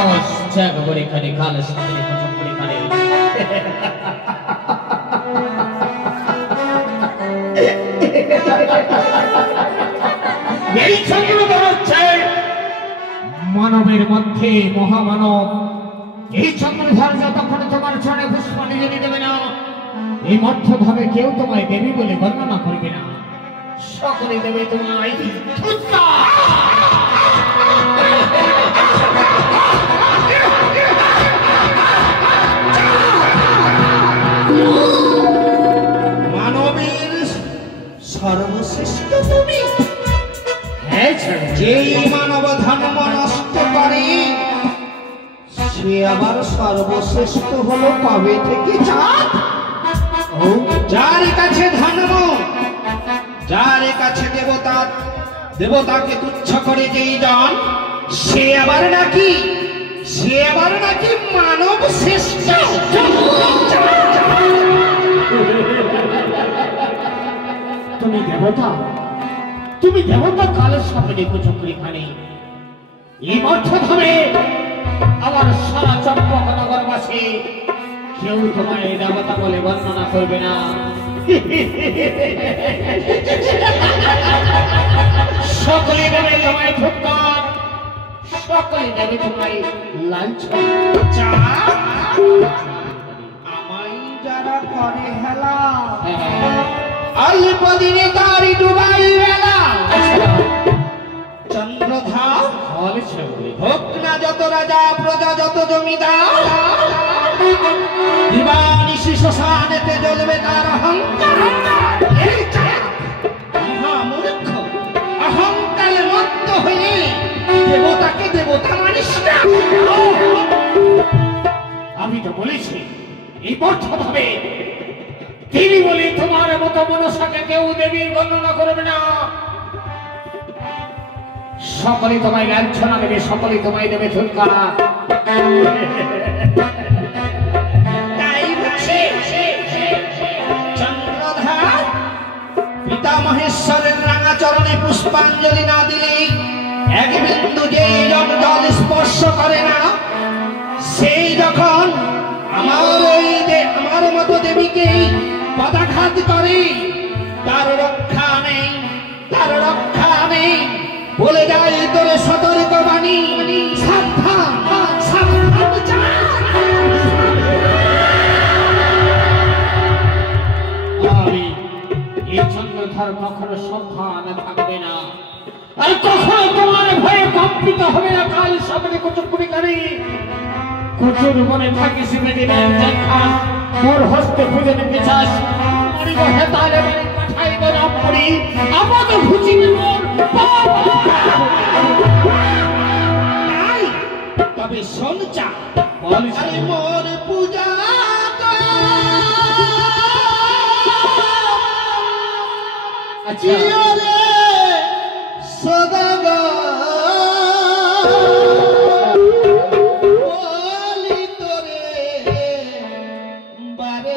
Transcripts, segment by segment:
সাহস ত্যাগ করে এখানে কালের সামনে প্রথম করে এখানে এই চন্দ্রধর হচ্ছে মানবের মধ্যে মহামানব। এই চন্দ্রধর যতক্ষণ তোমার চরণে পুষ্পাঞ্জলি দেবে না, এই মধ্যভাবে কেউ তোমায় দেবী বলে বর্ণনা করবে না, সকলে দেবে তোমায় মানবের সর্বশ্রেষ্ঠ তুমি। যেই মানব ধর্ম নষ্ট করে সে আবার সর্বশ্রেষ্ঠ হলো কবে থেকে চাঁদ। যার কাছে ধর্ম, যার কাছে দেবতা, দেবতাকে তুচ্ছ করে যেই জন, সে আবার নাকি মানব শ্রেষ্ঠ। তুমি দেবতা, তুমি দেবতা কালের সাথে দেখেছো এখানে। এই মধ্যভাবে আমার সারা চম্পকনগরবাসী কেউ তোমায় দেবতা বলে বর্ণনা করবে না, সকলে দেবে তোমায় ধিক্কার, সকলে দেবে তোমায় লাঞ্ছনা। আমায় যারা করে হেলা, অল্প দিনে তারি ডুবাই বেলা। চন্দ্রধর হোক না যত রাজা প্রজা, যত জমিদার, দিবানিশি শ্মশানেতে জ্বলবে তার অহংকার। মহামূর্খ, অহংকারে মত্ত হয়ে দেবতাকে দেবতা মানিস না। আমি তো বলেছি এই মধ্যভাবে তিনি বলি তোমার মতো মনসাকে কেউ দেবীর বর্ণনা করবে না, সকলে তোমায় লাঞ্ছনা দেবে, সকলে তোমায় দেবে ধিক্কার। চন্দ্রধর পিতা মহেশ্বরের রাঙা চরণে পুষ্পাঞ্জলি না দিলে এক বিন্দু যে জল স্পর্শ করে না, সেই যখন আমার মতো দেবীকে পদাঘাত করে, তার রক্ষা নেই, তার রক্ষা নেই। বলে যায় তোরে সতর্ক বাণী, সাবধান সাবধান। এই চন্দ্রধর কখনো সাবধান থাকবে না, আর কখনো তোমার ভয়ে কম্পিত হবে না। কাল সামনে কচুপুরি করে কচুর মনে থাকিস মোর হস্তে খুঁজে নিতে চাস, তাহলে পাঠাই নাম করি আমাকে ঘুচিয়ে মোর। তবে শোন চা, মোর পূজা সদা বলি তোরে বারে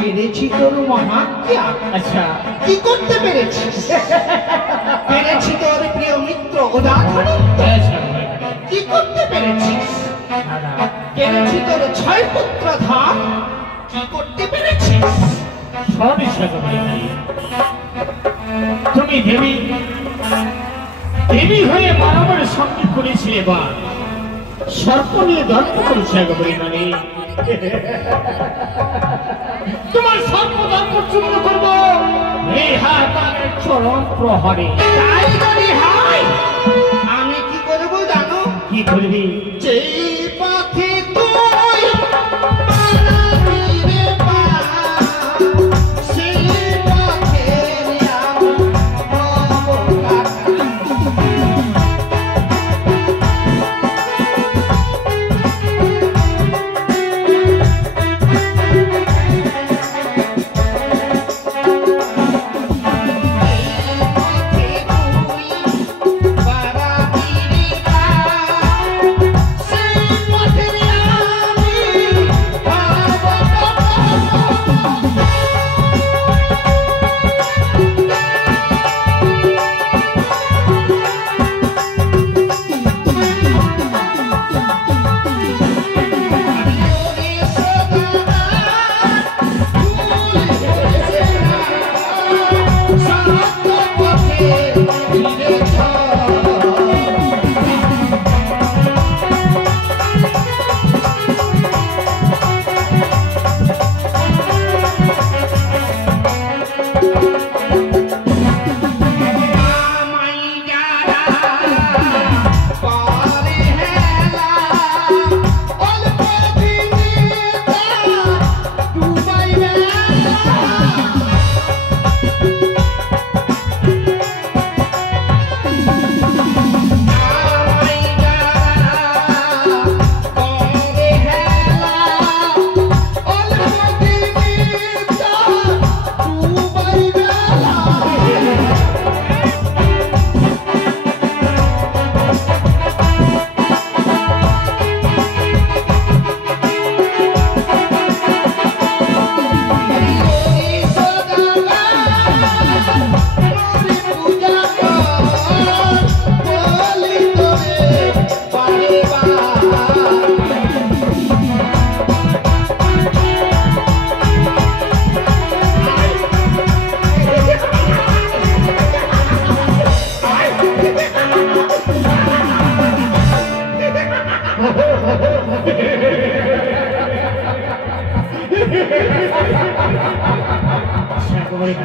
পেরেছি তোর মহাত্যাগ। আচ্ছা কি করতে পেরেছিস? পেরেছি তোর প্রিয় মিত্র উদাহরণত্ব। কি করতে পেরেছিস? পেরেছি তোর 6 পুত্র ধাম। কি করতে পেরেছিস? সবই সাগরী। তুমি দেবী দেবী হয়ে মানবের সঙ্গে করেছিলে বা সর্প নিয়ে ধর্ম করেছে সাগরী নারী। তোমার সর্প ধর্ম চূর্ণ করবো এই হাতের চরম প্রহরে। তাই যদি হয় আমি কি করবো জানো? কি করবি? যেই পথে তুই বানাবি রে পা, সেই পথে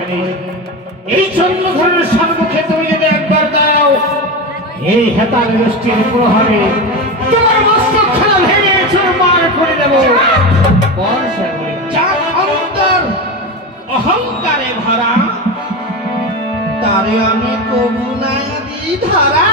আমি এই চন্দ্রধরের সম্মুখে তুমি যদি একবার দাও এই হেতাল গোষ্ঠীর প্রহারে তোমার মস্তক খানা ভেঙে চুরমার করে দেব। যার অন্তর অহংকারে ভরা তারে আমি কবু না দি ধরা।